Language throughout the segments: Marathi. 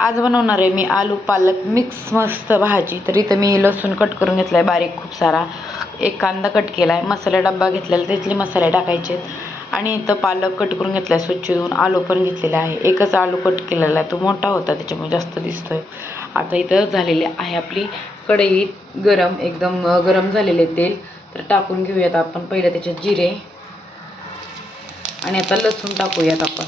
आज बनवणार आहे मी आलू पालक मिक्स मस्त भाजी. तर इथं मी लसूण कट करून घेतला आहे बारीक खूप सारा. एक कांदा कट केला आहे मसाला डब्बा घेतलेला त्यातले मसाले टाकायचे आहेत. आणि इथं पालक कट करून घेतला आहे स्वच्छ धुवून. आलू पण घेतलेला आहे. एकच आलू कट केलेला आहे. तो मोठा होता त्याच्यामुळे जास्त दिसतोय. आता इथं झालेली आहे आपली कढई गरम एकदम गरम झालेले तेल. तर टाकून घेऊयात आपण. पहिलं त्याच्यात जिरे. आणि आता लसूण टाकूयात आपण.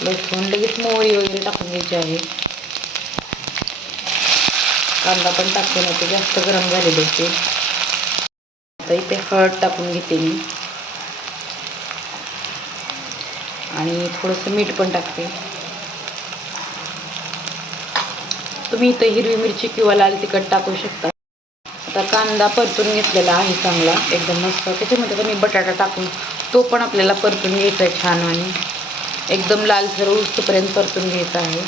लसूण लगेच मोहरी वगैरे टाकून घ्यायची आहे. कांदा पण टाकते नाही ते जास्त गरम झालेले होते आता इथे हळद टाकून घेते मी. आणि थोडंसं मीठ पण टाकते. तुम्ही इथं हिरवी मिरची किंवा लाल तिखट टाकू शकता. आता कांदा परतून घेतलेला आहे चांगला एकदम मस्त. त्याच्यामध्ये पण मी बटाटा टाकून तो पण आपल्याला परतून घ्यायचा आहे छान आणि. एकदम लालसर उस्तपर्यंत परतून घ्यायचा आहे.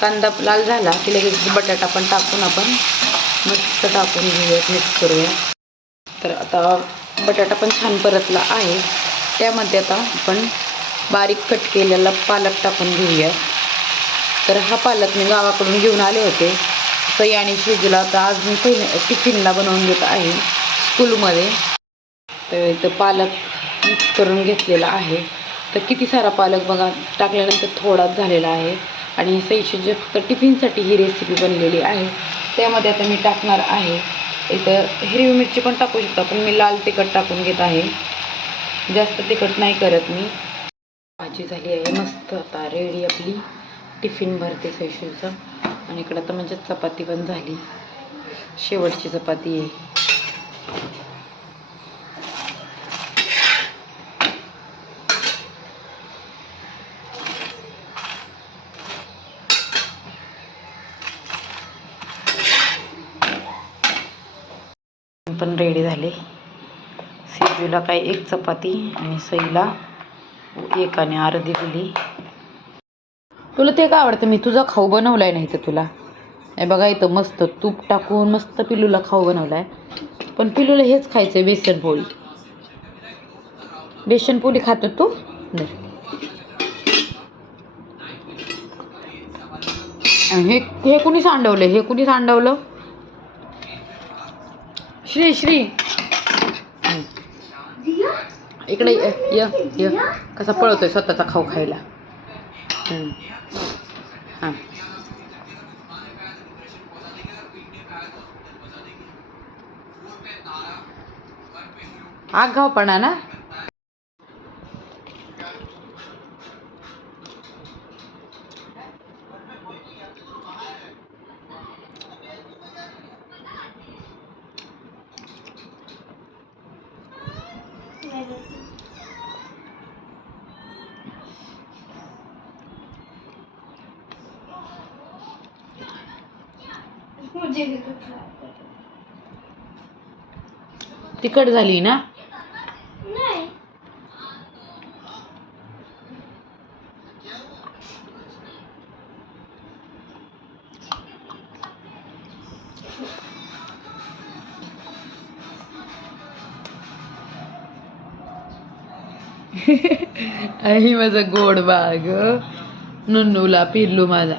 कांदा लाल झाला की लगेच बटाटा पण टाकून आपण मस्त टाकून घेऊयात मिक्स करूया तर आता बटाटा पण छान परतला आहे. त्यामध्ये आता आपण बारीक कट केलेला पालक टाकून घेऊया तर हा पालक मी गावाकडून घेऊन आले होते. सई आणि शिजूला आता आज मी पहिल्या टिफिनला बनवून देत आहे स्कूलमध्ये तर इथं पालक मिक्स करून घेतलेला आहे. तर किती सारा पालक बघा टाकल्यानंतर थोडाच झालेला आहे. आणि सईची जे फक्त टिफिनसाठी ही रेसिपी बनलेली आहे. त्यामध्ये आता मी टाकणार आहे. इथं हिरवी मिरची पण टाकू शकता पण मी लाल तिखट टाकून घेत आहे. जास्त तिखट नाही करत मी. भाजी झाली आहे. मस्त आता रेडी आपली. टिफिन भरते सैशूचं आणि इकडं आता म्हणजे चपाती पण झाली. शेवटची चपाती आहे. पण रेडी झाले. सिजूला काय एक चपाती आणि सईला एक आणि अर्धी दिली तुला ते काय आवडतं? मी तुझा खाऊ बनवलाय नाही तर तुला. हे बघा इथं मस्त तूप टाकून मस्त पिलूला खाऊ बनवलाय. पण पिलूला हेच खायचं बेसन बेसनपोळी बेसन खातो तू? हे हे कुणी सांडवलं हे कुणी सांडवलं श्री श्री. इकडे ये य कसा पळतोय स्वतःचा खाऊ खायला. हं. हां आगावपणा ना? तिखट झाली ना? आई माझा गोड बाग नुन्नूला पिल्लू माझा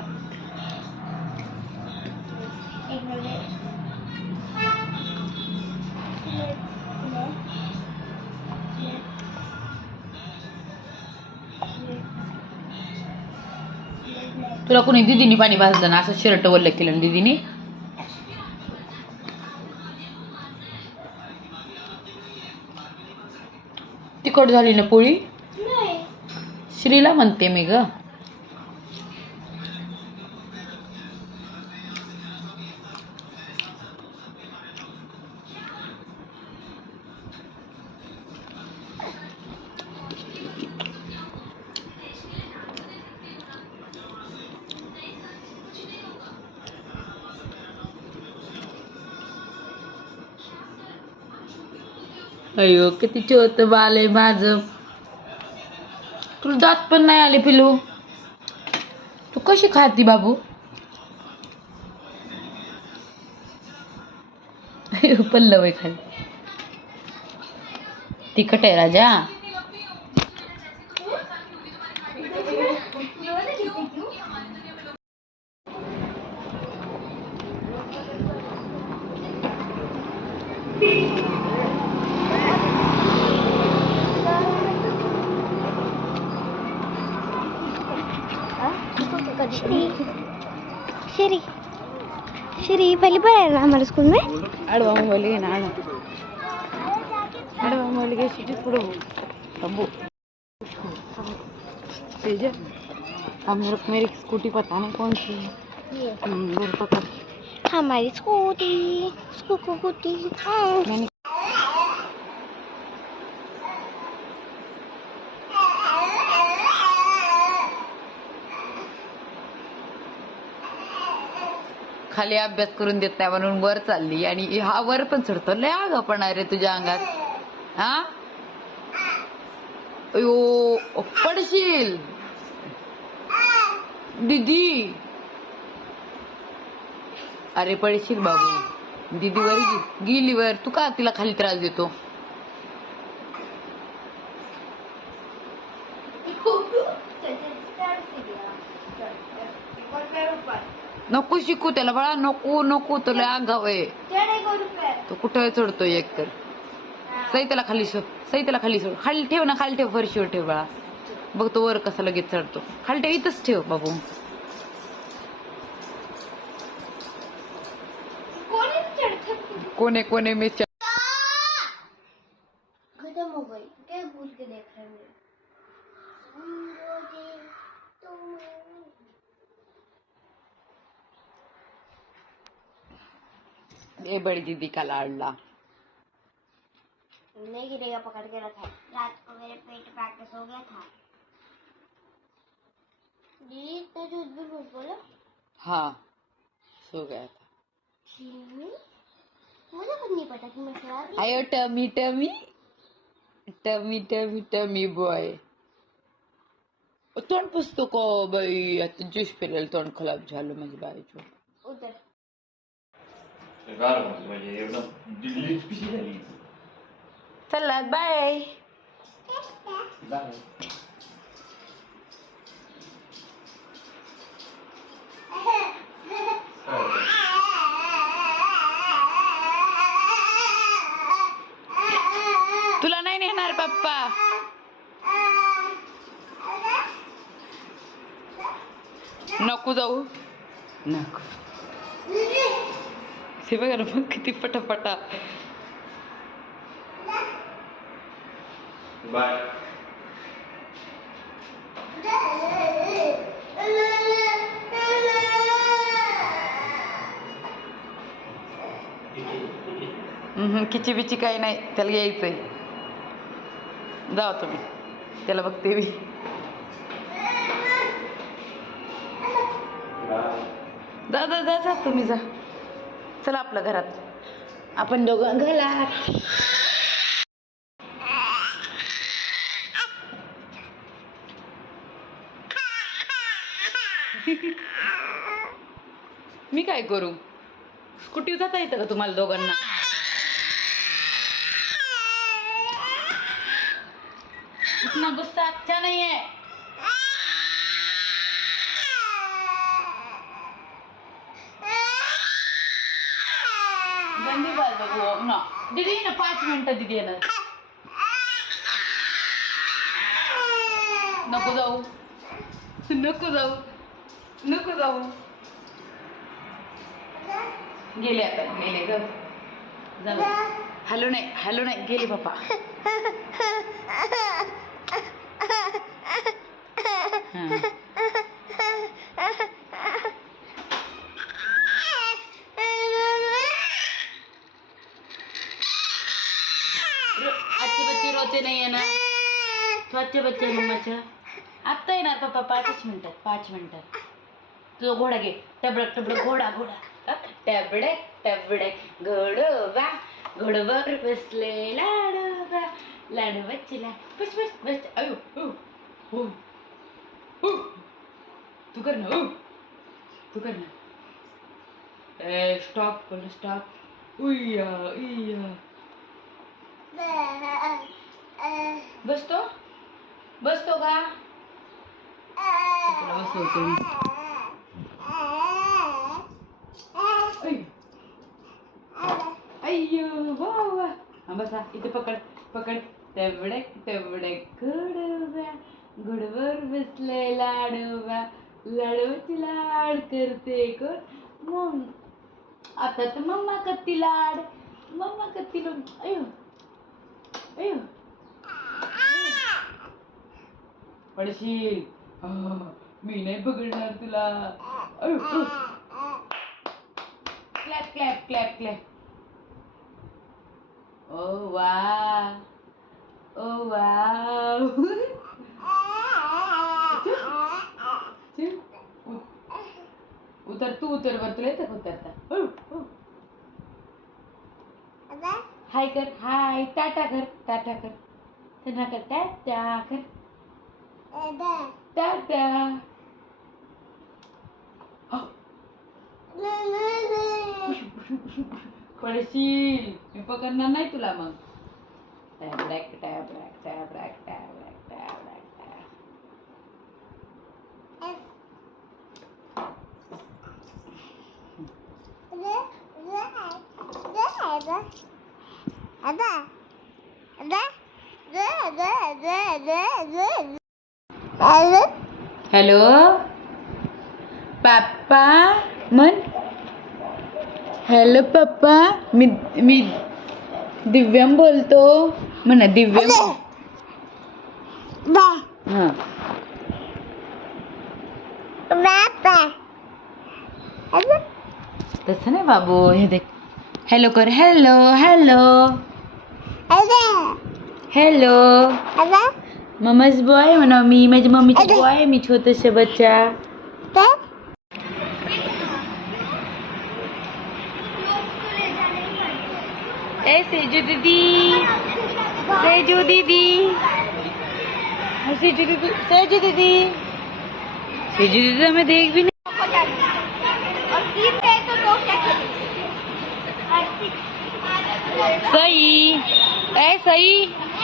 तुला कोणी दिदीनी पाणी भाजलं ना असं शर्ट वल्ल केलं ना दिदीनी तिखट झाली ना पोळी? श्रीला म्हणते मी ग. अयो किती चोत बाल आहे माझं. तुला दात पण नाही आले पिलू तू कशी खाती बाबू? पल्लव आहे खाली. तिखट आहे राजा श्री श्री श्री पहली बार आया ना हमारे स्कूल में आडवा मोबाईल घे ना तेज हम लोग मेरी स्कूटी पता नहीं कौन सी है पता हमारी स्कूटी स्कूटी मैंने खाली अभ्यास करून देत नाही म्हणून वर चालली. आणि हा वर पण चढतो. लय आग पण रे तुझ्या अंगात. हा? अयो पडशील. दीदी. अरे पडशील बाबू. दीदी वर गेली वर. तू का तिला खाली त्रास देतो? नको शिकू त्याला बाळा नको नको तुला आगाव आहे. तो कुठं चढतोय एक तर. सई त्याला खाली सोड सई त्याला खाली सोड. खाली ठेव ना खाली ठेव फरशीवर ठेव बाळा. बघ तो वर कसा लगेच चढतो. खाली ठेव इथंच ठेव बाबू. कोने कोने में ए बड़ी दीदी का लाडला। नहीं गिरेगा पकड़ के रखा है। रात को मेरे पेट पे आके सो गया था। दीदी इतना झूठ भी बोलो। हाँ सो गया था। मुझे खुद नहीं पता कि मैं आयो Tommy Tommy. Tommy Tommy Tommy bye तोंड पुसतो का बाई आता ज्यूस पिलेलं तोंड झालं बाईचं उधर। गार म्हणजे एकदम दिल्लीच पिशी झाली चला बाय तुला नाही नेणार पप्पा. नको जाऊ. नको. हे बघा ना मग किती हम्म, किची बिची काही नाही त्याला यायचंय. जावा तुम्ही त्याला बघते मी. जा जा जा जा तुम्ही जा. चला आपल्या घरात. आपण दोघं घरात. मी काय करू? स्कूटी जाता येतं का तुम्हाला दोघांना? इतना गुस्सा अच्छा नहीं बघू ना. दीदी ना पाच मिनिटं दीदी नको जाऊ. नको जाऊ. नको जाऊ. गेले आता गेले ग. जाऊ हॅलो नाही हॅलो नाही गेले हां. आजचे नाही ना तू बच्चे आहे मम्माच्या. आत्ता येणार पप्पा पाचच मिनिटात पाच मिनिटात तुझा घोडा घे. टबडक टबडक घोडा घोडा. टबडक टबडक घोडोबा घोडवर बसले लाडोबा. लाडू बच्चेला. बस बस बस. अयो हो. हो. तू कर ना हो. तू कर ना. ए स्टॉप बोल स्टॉप उय्या उया बसतो? बसतो का? तुला बसवतो. अय्यो. वाव बसा. इथे पकड पकड. तेवढ्या तेवढ्या घोडव्या घोडवर बसले लाडव्या लाडवाची लाड करते कोण? मग आता तर मम्मा कत्ती लाड. मम्मा कत्ती लाड अयो अयो पडशील हा, मी नाही पकडणार तुला. Clap clap clap clap. ओ वा ओ वा उतर तू उतर वर तुला येतं उतरता अयो, अयो. हाय कर हाय टाटा कर टाटा कर. त्यांना कर टाटा कर. टाटा हो, पडशील मी पकडणार नाही तुला मग टॅब्रॅक टॅब्रॅक टॅब्रॅक टॅब्रॅक टॅब्रॅक टॅब हॅलो पप्पा म्हण हॅलो पप्पा मी मी दिव्यम बोलतो म्हणा दिव्यम हाँ तसं नाही बाबू हे देख हॅलो कर हॅलो हॅलो हॅलो मम्माच बॉय म्हणा मी माझी मम्मीची बॉय मी छोटस बच्चा। ए सेजू दीदी। सेजू दीदी। सेजू दीदी सेजू दीदी। सेजू दीदी तो मैं देख भी नहीं। सई। ए सई।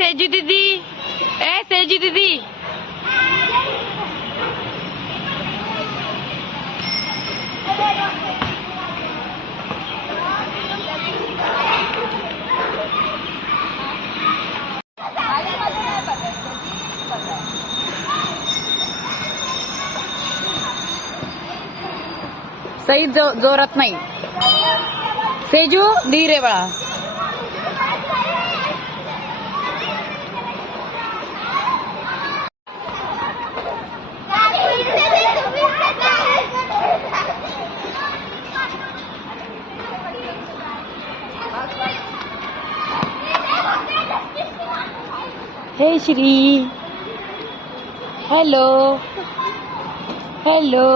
ए सेजू दीदी। ए सेजू दीदी। सई जो जोरात नाही. सेजू धीरे बाळा हे श्री हॅलो हॅलो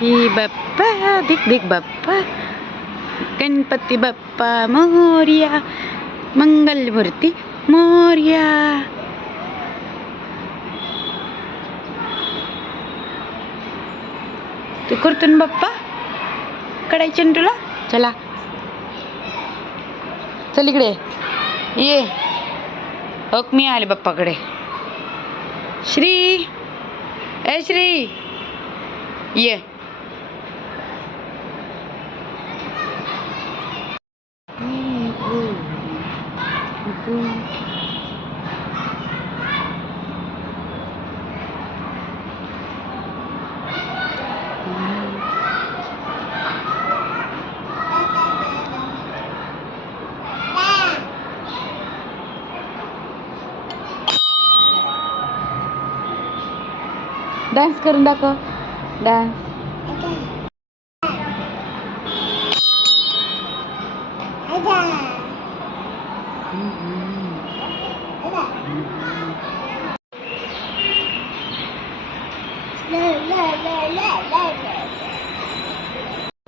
ही बाप्पा दिख दिख बाप्पा गणपती बाप्पा मोर्या मंगलमूर्ती मोर्या तू करतो ना बाप्पा कडायचे ना तुला? चला. चल इकडे. ये. ओक मी आले बाप्पाकडे श्री. ए श्री. ये. डान्स करून दाखव. Dance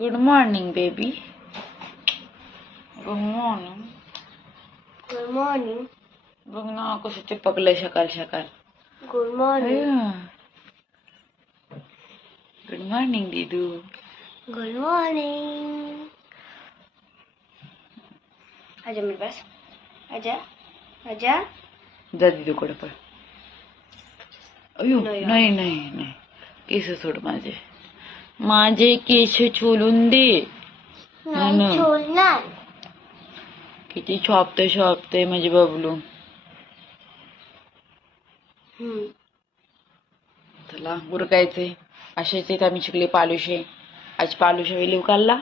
good morning baby good morning good morning बघ ना कसं चिपकलंय सकाळ सकाळ गुड मॉर्निंग गुड मॉर्निंग दिदू गुड मॉर्निंग आजा मेरे पास आजा आजा जा दिदूकडे पण अयो नाही, नाही नाही केस सोड माझे माझे केस सोलून दे. छोड़णार किती शॉपते शॉपते माझे बबलू. चला उरकायचे असेच आहेत आम्ही शिकले पालुशे. आज पालुशा वेली काढला.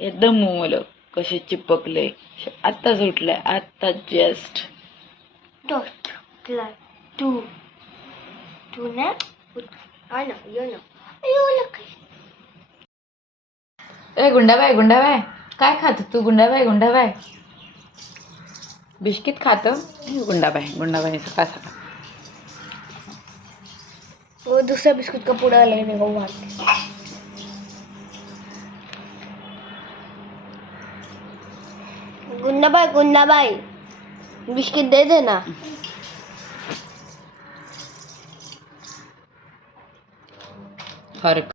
एकदम मुलं. कसे चिपकले. आत्ताच उठलंय. आत्ता जस्ट. Yo la que. ए गुंडाबाई गुंडाबाई. काय खात तू गुंडाबाई गुंडाबाई? बिस्किट खात? गुंडाबाई गुंडाबाई सकाळ सकाळ. वो दूसरा बिस्कुट का पूरा लेने को वहाँ गुन्ना भाई गुन्ना भाई, बिस्किट दे देना। फरक